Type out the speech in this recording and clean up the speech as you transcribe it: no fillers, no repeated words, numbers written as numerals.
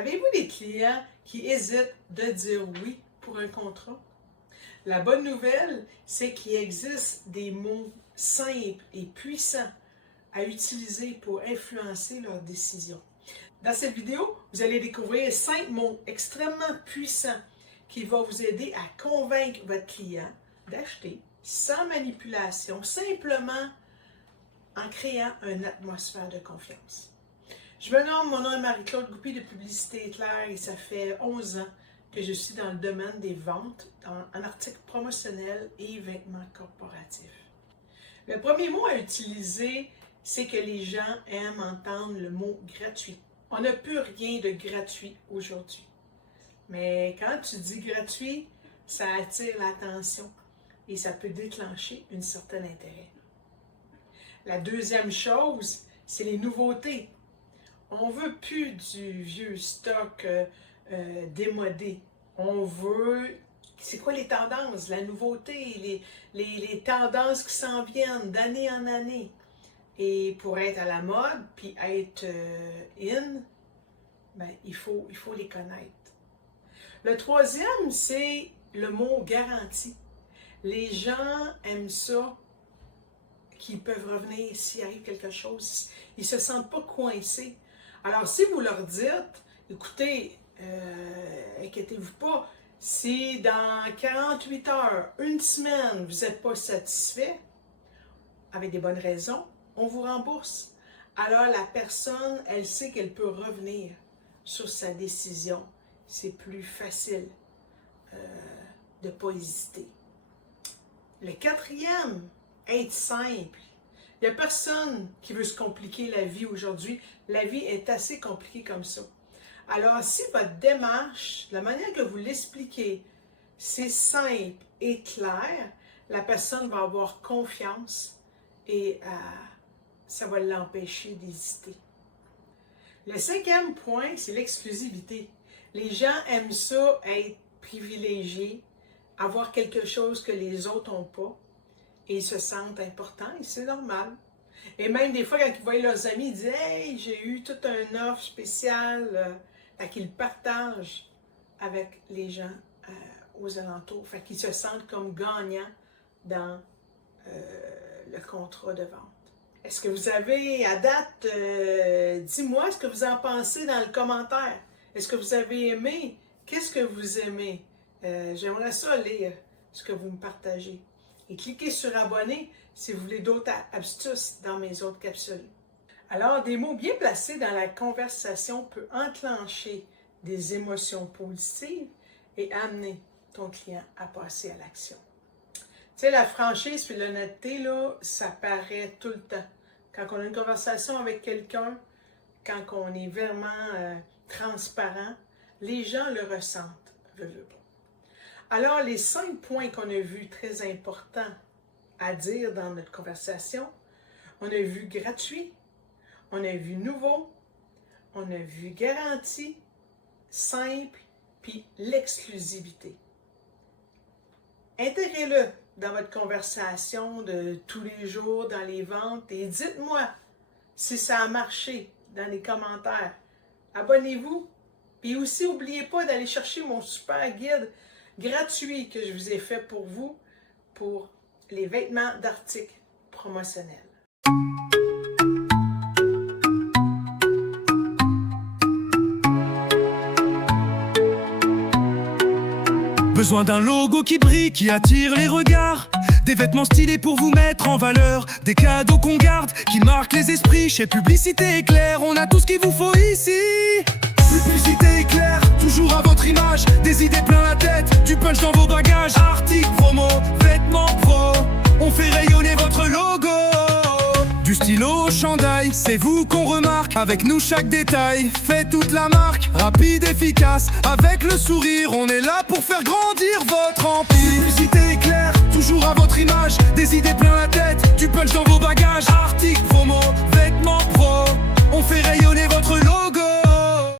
Avez-vous des clients qui hésitent de dire oui pour un contrat? La bonne nouvelle, c'est qu'il existe des mots simples et puissants à utiliser pour influencer leurs décisions. Dans cette vidéo, vous allez découvrir 5 mots extrêmement puissants qui vont vous aider à convaincre votre client d'acheter sans manipulation, simplement en créant une atmosphère de confiance. Je me nomme, mon nom est Marie-Claude Goupy de Publicité Éclair et ça fait 11 ans que je suis dans le domaine des ventes en articles promotionnels et vêtements corporatifs. Le premier mot à utiliser, c'est que les gens aiment entendre le mot gratuit. On n'a plus rien de gratuit aujourd'hui. Mais quand tu dis gratuit, ça attire l'attention et ça peut déclencher un certain intérêt. La deuxième chose, c'est les nouveautés. On ne veut plus du vieux stock démodé. On veut, c'est quoi les tendances, la nouveauté, les tendances qui s'en viennent d'année en année. Et pour être à la mode, puis être in, ben, il faut les connaître. Le troisième, c'est le mot garantie. Les gens aiment ça, qu'ils peuvent revenir s'il arrive quelque chose. Ils ne se sentent pas coincés. Alors, si vous leur dites, écoutez, inquiétez-vous pas, si dans 48 heures, une semaine, vous n'êtes pas satisfait, avec des bonnes raisons, on vous rembourse. Alors, la personne, elle sait qu'elle peut revenir sur sa décision. C'est plus facile de ne pas hésiter. Le quatrième, être simple. Il n'y a personne qui veut se compliquer la vie aujourd'hui. La vie est assez compliquée comme ça. Alors, si votre démarche, la manière que vous l'expliquez, c'est simple et clair, la personne va avoir confiance et ça va l'empêcher d'hésiter. Le cinquième point, c'est l'exclusivité. Les gens aiment ça, être privilégiés, avoir quelque chose que les autres n'ont pas. Et ils se sentent importants et c'est normal. Et même des fois, quand ils voient leurs amis, ils disent « Hey, j'ai eu toute une offre spéciale. » Fait qu'ils partagent avec les gens aux alentours. Fait qu'ils se sentent comme gagnants dans le contrat de vente. Est-ce que vous avez, à date, dis-moi ce que vous en pensez dans le commentaire. Est-ce que vous avez aimé? Qu'est-ce que vous aimez? J'aimerais ça lire ce que vous me partagez. Et cliquez sur abonner si vous voulez d'autres astuces dans mes autres capsules. Alors, des mots bien placés dans la conversation peuvent enclencher des émotions positives et amener ton client à passer à l'action. Tu sais, la franchise et l'honnêteté, là, ça paraît tout le temps. Quand on a une conversation avec quelqu'un, quand on est vraiment transparent, les gens le ressentent. Veux pas. Alors, les 5 points qu'on a vus très importants à dire dans notre conversation, on a vu gratuit, on a vu nouveau, on a vu garantie, simple, puis l'exclusivité. Intégrez-le dans votre conversation de tous les jours, dans les ventes, et dites-moi si ça a marché dans les commentaires. Abonnez-vous, puis aussi n'oubliez pas d'aller chercher mon super guide gratuit que je vous ai fait pour vous, pour les vêtements d'articles promotionnels. Besoin d'un logo qui brille, qui attire les regards. Des vêtements stylés pour vous mettre en valeur. Des cadeaux qu'on garde, qui marquent les esprits. Chez Publicité Éclair, on a tout ce qu'il vous faut ici. Publicité Éclair, toujours à votre image. Des idées plein la tête, du punch dans vos bagages. Articles promo, vêtements pro, on fait rayonner votre logo. Du stylo au chandail, c'est vous qu'on remarque. Avec nous chaque détail fait toute la marque. Rapide, efficace, avec le sourire, on est là pour faire grandir votre